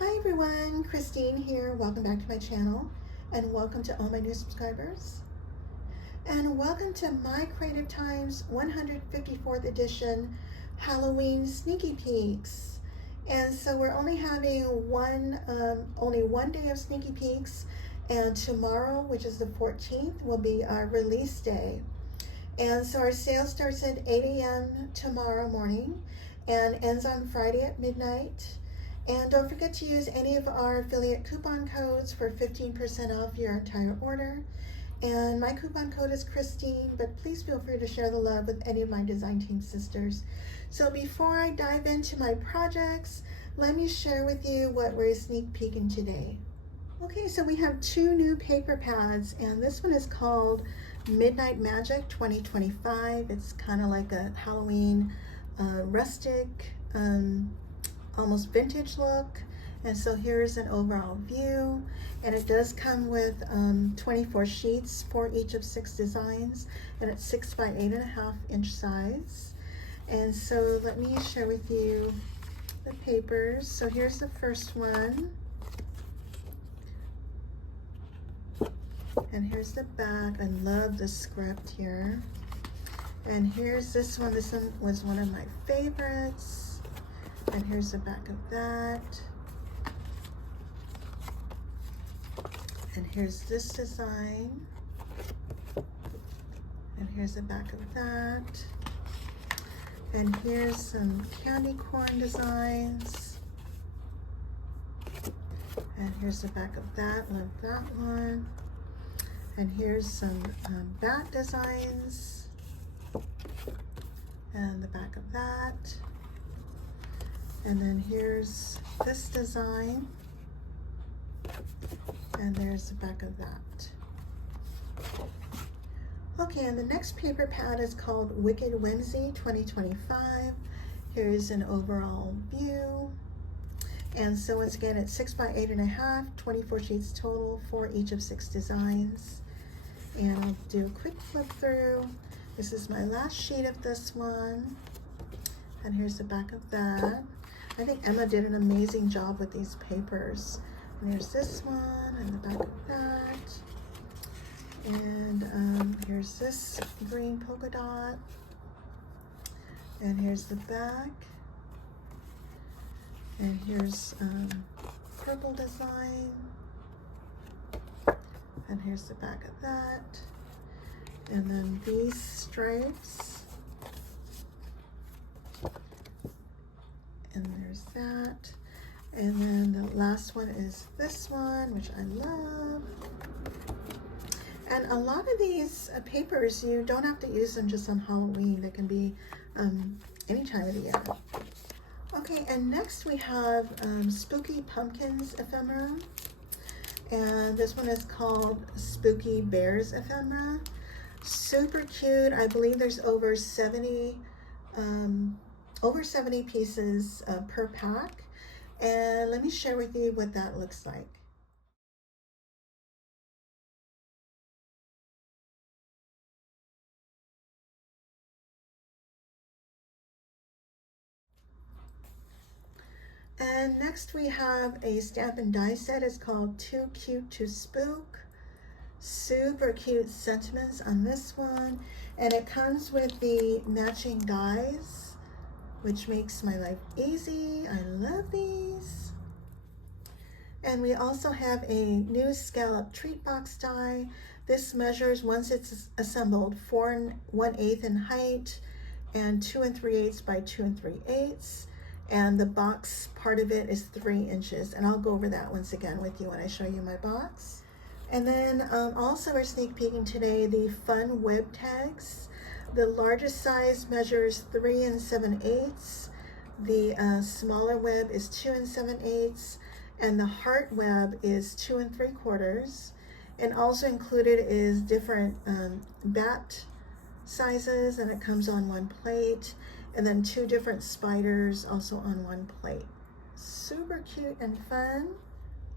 Hi everyone, Christine here. Welcome back to my channel and welcome to all my new subscribers. And welcome to My Creative Times 154th edition Halloween Sneaky Peeks. And so we're only having only one day of sneaky peeks, and tomorrow, which is the 14th, will be our release day. And so our sale starts at 8 a.m. tomorrow morning and ends on Friday at midnight. And don't forget to use any of our affiliate coupon codes for 15% off your entire order. And my coupon code is Christine, but please feel free to share the love with any of my design team sisters. So before I dive into my projects, let me share with you what we're sneak peeking today. Okay, so we have two new paper pads, and this one is called Midnight Magic 2025. It's kind of like a Halloween rustic, almost vintage look. And so here's an overall view, and it does come with 24 sheets for each of 6 designs, and it's 6 by 8.5 inch size. And so let me share with you the papers. So here's the first one, and here's the back. I love the script here. And here's this one. This one was one of my favorites. And here's the back of that. And here's this design. And here's the back of that. And here's some candy corn designs. And here's the back of that. Love that one. And here's some bat designs. And the back of that. And then here's this design, and there's the back of that. Okay, and the next paper pad is called Wicked Whimsy 2025. Here's an overall view. And so once again, it's 6 by 8.5, 24 sheets total for each of 6 designs. And I'll do a quick flip through. This is my last sheet of this one. And here's the back of that. I think Emma did an amazing job with these papers. And there's this one and the back of that. And here's this green polka dot. And here's the back. And here's purple design. And here's the back of that. And then these stripes. And there's that. And then the last one is this one, which I love. And a lot of these papers, you don't have to use them just on Halloween. They can be any time of the year. Okay, and next we have Spooky Pumpkins Ephemera. And this one is called Spooky Bears Ephemera. Super cute. I believe there's over 70 pieces per pack, and let me share with you what that looks like. And next we have a stamp and die set. It's called Too Cute to Spook. Super cute sentiments on this one, and it comes with the matching dies, which makes my life easy. I love these. And we also have a new Scallop Treat Box die. This measures, once it's assembled, 4 1/8 in height and 2 3/8 by 2 3/8. And the box part of it is 3 inches. And I'll go over that once again with you when I show you my box. And then also we're sneak peeking today the fun web tags. The largest size measures 3 7/8. The smaller web is 2 7/8, and the heart web is 2 3/4. And also included is different bat sizes, and it comes on 1 plate, and then 2 different spiders also on 1 plate. Super cute and fun.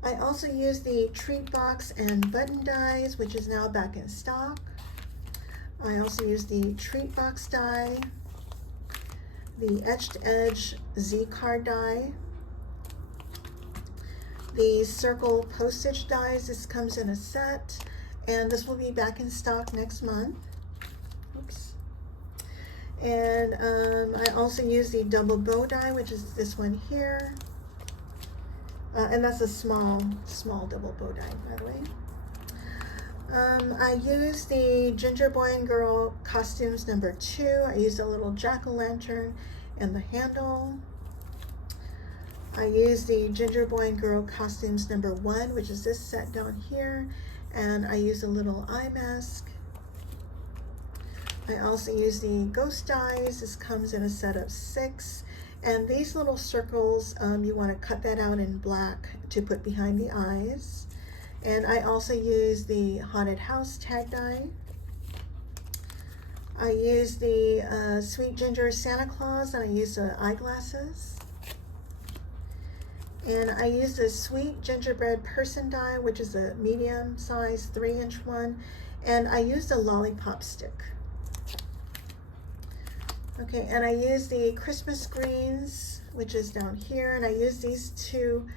I also use the treat box and button dies, which is now back in stock. I also use the treat box die, the Etched Edge Z card die, the circle postage dies. This comes in a set, and this will be back in stock next month. Oops. And I also use the double bow die, which is this one here. And that's a small double bow die, by the way. I use the Ginger Boy and Girl Costumes number 2. I use a little jack-o'-lantern and the handle. I use the Ginger Boy and Girl Costumes number 1, which is this set down here, and I use a little eye mask. I also use the ghost dies. This comes in a set of 6, and these little circles, you want to cut that out in black to put behind the eyes. And I also use the Haunted House tag die. I use the Sweet Ginger Santa Claus, and I use the eyeglasses. And I use the Sweet Gingerbread Person Die, which is a medium size 3-inch one, and I use the lollipop stick. Okay, and I use the Christmas greens, which is down here, and I use these 2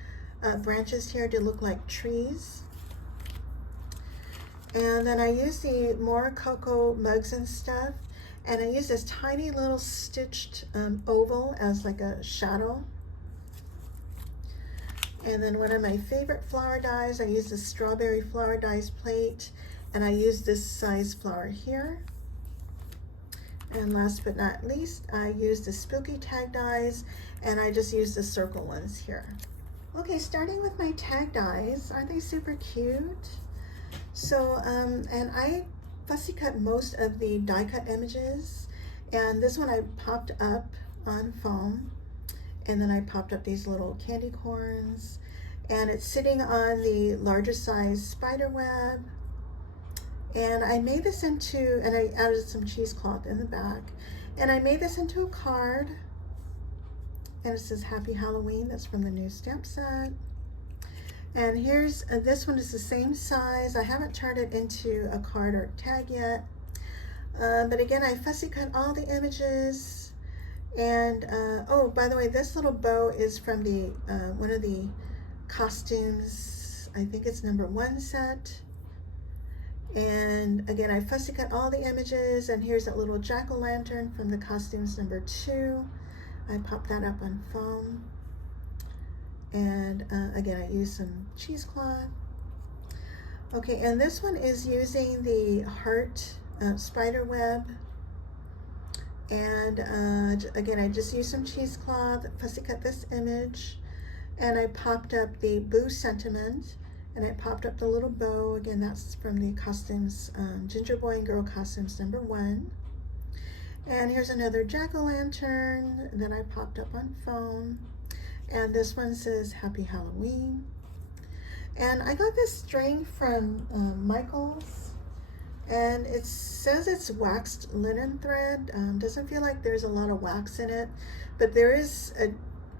branches here to look like trees. And then I use the more cocoa mugs and stuff, and I use this tiny little stitched oval as like a shadow. And then one of my favorite flower dies, I use the strawberry flower dies plate, and I use this size flower here. And last but not least, I use the spooky tag dies, and I just use the circle ones here. Okay, starting with my tag dies, aren't they super cute? So, and I fussy cut most of the die cut images, and this one I popped up on foam, and then I popped up these little candy corns, and it's sitting on the larger size spider web. And I made this into, and I added some cheesecloth in the back, and I made this into a card, and it says Happy Halloween. That's from the new stamp set. And here's, this one is the same size. I haven't turned it into a card or tag yet. But again, I fussy cut all the images. And, oh, by the way, this little bow is from the, one of the costumes, I think it's number 1 set. And again, I fussy cut all the images, and here's that little jack-o'-lantern from the costumes number 2. I popped that up on foam. And again, I used some cheesecloth. Okay, and this one is using the heart spider web. And again, I just used some cheesecloth, fussy cut this image, and I popped up the Boo Sentiment, and I popped up the little bow. Again, that's from the costumes, Ginger Boy and Girl Costumes number 1. And here's another jack-o'-lantern that I popped up on foam. And this one says Happy Halloween. And I got this string from Michaels, and it says it's waxed linen thread. Doesn't feel like there's a lot of wax in it, but there is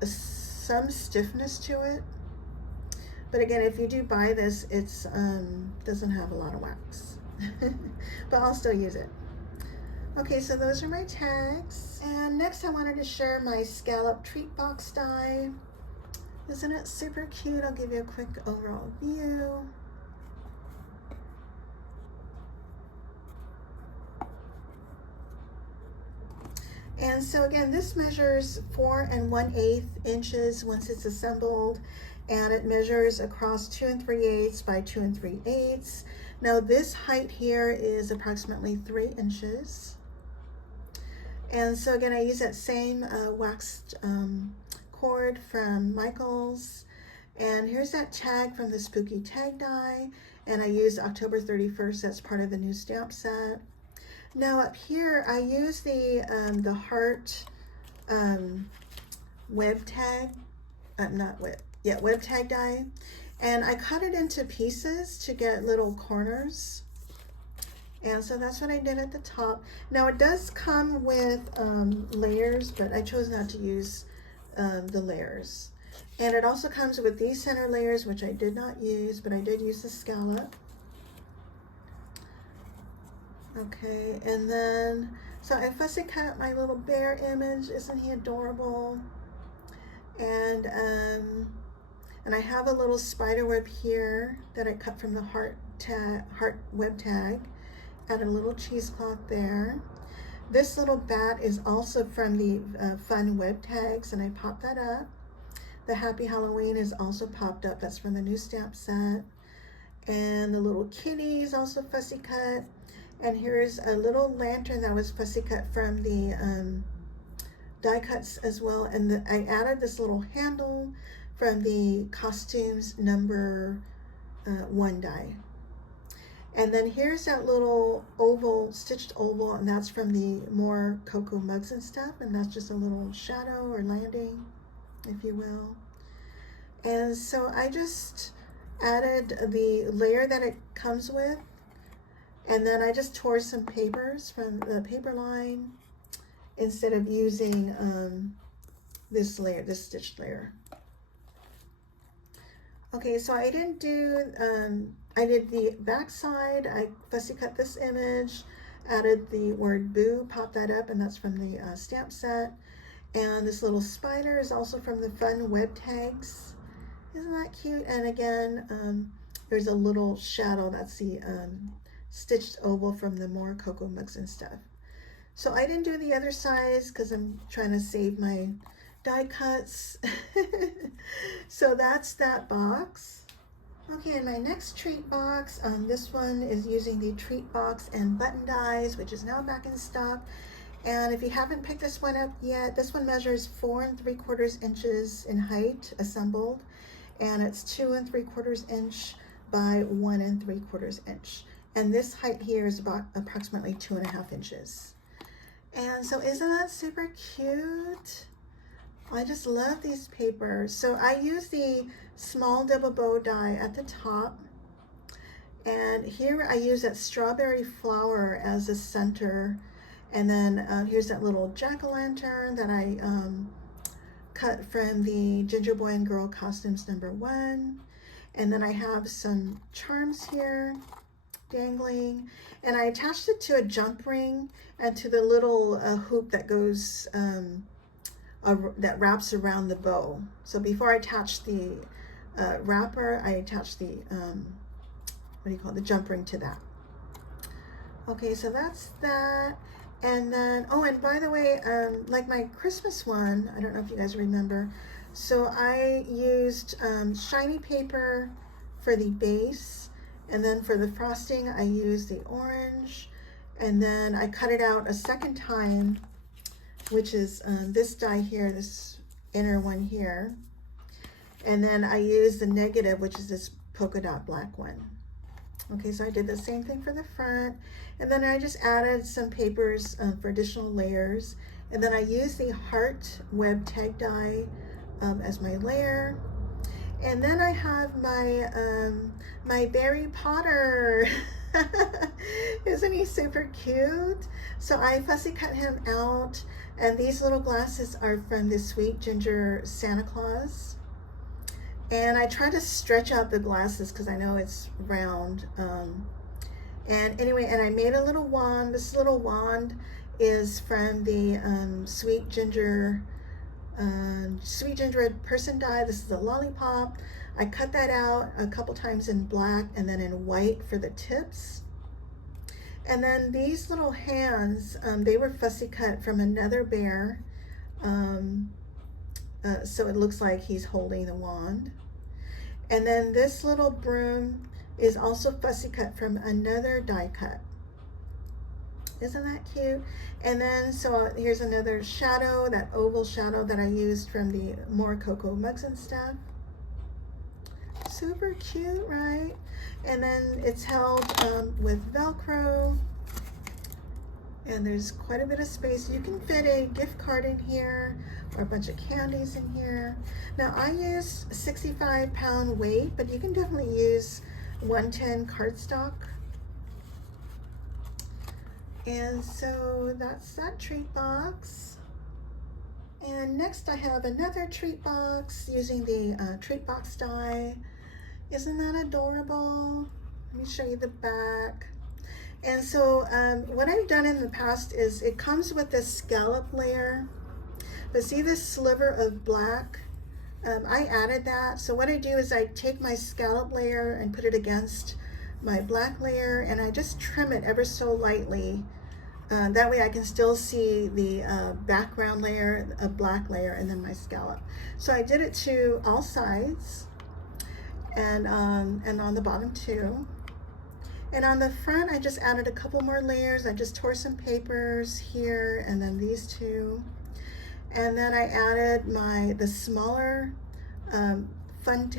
some stiffness to it. But again, if you do buy this, it's doesn't have a lot of wax, but I'll still use it. Okay, so those are my tags. And next I wanted to share my Scallop Treat Box die. Isn't it super cute? I'll give you a quick overall view. And so again, this measures 4 1/8 inches once it's assembled, and it measures across 2 3/8 by 2 3/8. Now this height here is approximately 3 inches. And so again, I use that same waxed cord from Michaels. And here's that tag from the Spooky Tag Die. And I used October 31st, that's part of the new stamp set. Now up here, I use the heart web tag, web tag die. And I cut it into pieces to get little corners. And so that's what I did at the top. Now it does come with layers, but I chose not to use the layers. And it also comes with these center layers, which I did not use, but I did use the scallop. Okay, and then, so I fussy cut my little bear image. Isn't he adorable? And And I have a little spider web here that I cut from the heart web tag. Add a little cheesecloth there. This little bat is also from the fun web tags, and I popped that up. The Happy Halloween is also popped up. That's from the new stamp set. And the little kitty is also fussy cut. And here's a little lantern that was fussy cut from the die cuts as well. And I added this little handle from the costumes number 1 die. And then here's that little oval, stitched oval, and that's from the more Cocoa Mugs and Stuff, and that's just a little shadow or landing, if you will. And so I just added the layer that it comes with, and then I just tore some papers from the paper line instead of using this layer, this stitched layer. Okay, so I didn't do, I did the back side. I fussy cut this image, added the word boo, popped that up, and that's from the stamp set. And this little spider is also from the fun web tags. Isn't that cute? And again, there's a little shadow. That's the stitched oval from the more Cocoa Mugs and Stuff. So I didn't do the other sides because I'm trying to save my die cuts. So that's that box. Okay, and my next treat box, this one is using the treat box and button dies, which is now back in stock. And if you haven't picked this one up yet, this one measures 4 3/4 inches in height assembled, and it's 2 3/4 inch by 1 3/4 inch. And this height here is about approximately 2.5 inches. And so isn't that super cute? I just love these papers. So I use the small double bow die at the top, and here I use that strawberry flower as a center, and then here's that little jack-o'-lantern that I cut from the Ginger Boy and Girl costumes number 1, and then I have some charms here dangling, and I attached it to a jump ring and to the little hoop that goes that wraps around the bow. So before I attach the wrapper, I attach the the jump ring to that. Okay, so that's that. And then, oh, and by the way, like my Christmas one, I don't know if you guys remember, so I used shiny paper for the base, and then for the frosting I used the orange, and then I cut it out a second time, which is this die here, this inner one here. And then I used the negative, which is this polka dot black one. Okay, so I did the same thing for the front. And then I just added some papers for additional layers. And then I used the heart web tag die as my layer. And then I have my, my Barry Potter. Isn't he super cute? So I fussy cut him out, and these little glasses are from the Sweet Ginger Santa Claus. And I try to stretch out the glasses because I know it's round. And anyway, and I made a little wand. This little wand is from the Sweet Gingerbread Person Die. This is a lollipop. I cut that out a couple times in black and then in white for the tips. And then these little hands, they were fussy cut from another bear. So it looks like he's holding the wand. And then this little broom is also fussy cut from another die cut. Isn't that cute? And then, so here's another shadow, that oval shadow that I used from the more Cocoa Mugs and Stuff. Super cute, right? And then it's held with Velcro, and there's quite a bit of space. You can fit a gift card in here or a bunch of candies in here. Now I use 65-pound weight, but you can definitely use 110 cardstock. And so that's that treat box. And next I have another treat box using the treat box die. Isn't that adorable? Let me show you the back. And so what I've done in the past is it comes with this scallop layer, but see this sliver of black I added that. So what I do is I take my scallop layer and put it against my black layer, and I just trim it ever so lightly. That way I can still see the background layer, a black layer, and then my scallop. So I did it to all sides, and on the bottom too. And on the front, I just added a couple more layers. I just tore some papers here, and then these two. And then I added the smaller fun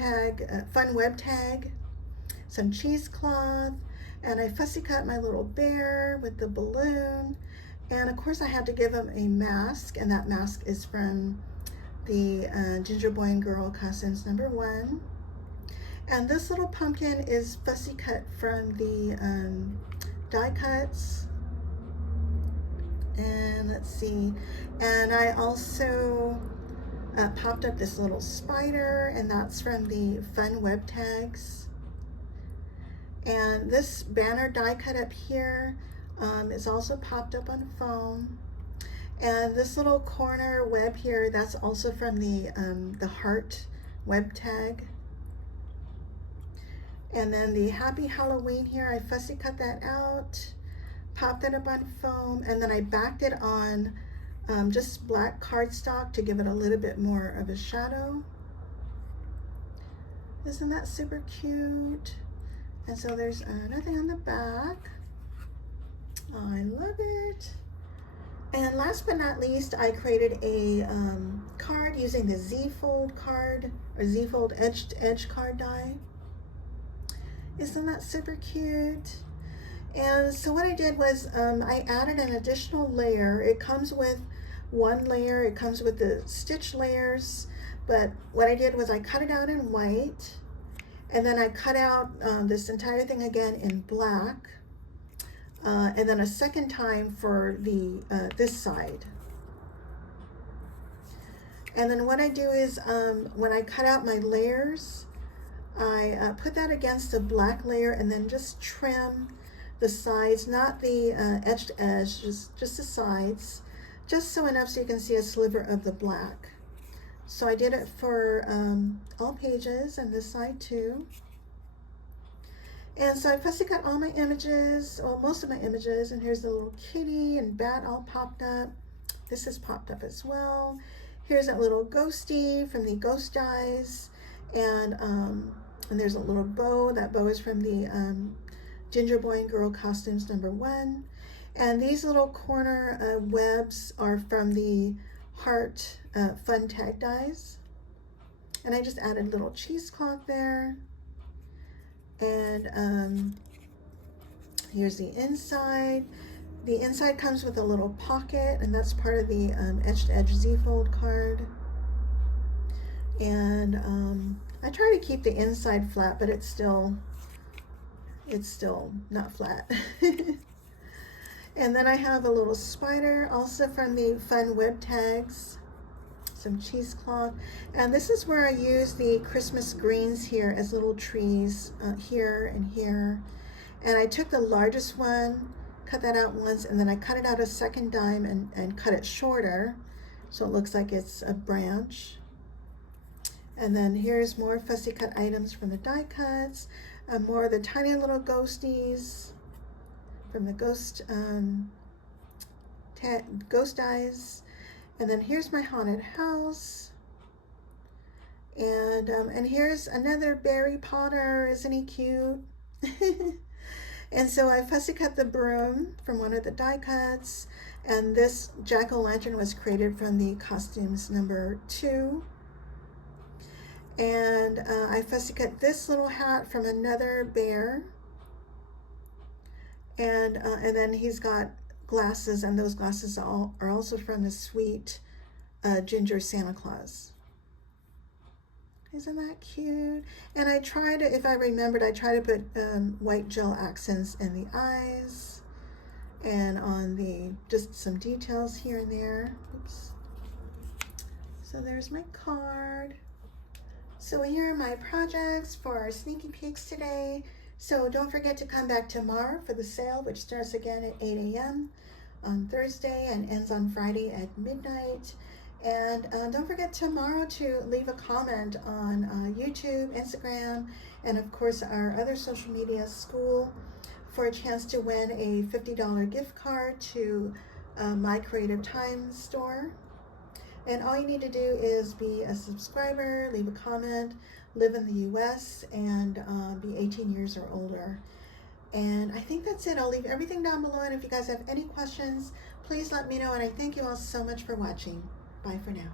web tag, some cheesecloth, and I fussy cut my little bear with the balloon. And of course I had to give him a mask, and that mask is from the Ginger Boy and Girl Costumes #1. And this little pumpkin is fussy cut from the die cuts. And let's see, and I also popped up this little spider, and that's from the fun web tags. And this banner die cut up here is also popped up on foam. And this little corner web here, that's also from the heart web tag. And then the Happy Halloween here, I fussy cut that out, popped it up on foam, and then I backed it on just black cardstock to give it a little bit more of a shadow. Isn't that super cute? And so there's nothing on the back. Oh, I love it. And last but not least, I created a card using the Z-fold card, or Z-fold edge card die. Isn't that super cute? And so what I did was I added an additional layer. It comes with one layer, it comes with the stitch layers, but what I did was I cut it out in white, and then I cut out this entire thing again in black, and then a second time for the this side. And then what I do is when I cut out my layers, I put that against the black layer and then just trim the sides, not the etched edge, just the sides, just so enough so you can see a sliver of the black. So I did it for all pages and this side too. And so I fussy cut all my images, well, most of my images, and here's the little kitty and bat all popped up. This is popped up as well. Here's that little ghosty from the Ghost Dies, and there's a little bow. That bow is from the Ginger Boy and Girl Costumes #1. And these little corner webs are from the Heart Fun Tag Dies. And I just added little cheesecloth there. And here's the inside. The inside comes with a little pocket, and that's part of the Etched Edge Z-fold card. And I try to keep the inside flat, but it's still not flat. And then I have a little spider, also from the fun web tags, some cheesecloth, and this is where I use the Christmas greens here as little trees here and here. And I took the largest one, cut that out once, and then I cut it out a second time and cut it shorter so it looks like it's a branch. And then here's more fussy cut items from the die cuts, more of the tiny little ghosties from the Ghost Dies. And then here's my haunted house. And here's another Barry Potter. Isn't he cute? And so I fussy cut the broom from one of the die cuts. And this jack-o'-lantern was created from the Costumes #2. And I fussy cut this little hat from another bear. And then he's got glasses, and those glasses are also from the sweet ginger Santa Claus. Isn't that cute? And I try to, if I remembered, I try to put white gel accents in the eyes and on just some details here and there. Oops. So there's my card. So here are my projects for our sneaky peeks today. So don't forget to come back tomorrow for the sale, which starts again at 8 a.m. on Thursday and ends on Friday at midnight. And don't forget tomorrow to leave a comment on YouTube, Instagram, and of course our other social media school for a chance to win a $50 gift card to My Creative Time store. And all you need to do is be a subscriber, leave a comment, live in the US, and be 18 years or older. And I think that's it. I'll leave everything down below, and if you guys have any questions, please let me know. And I thank you all so much for watching. Bye for now.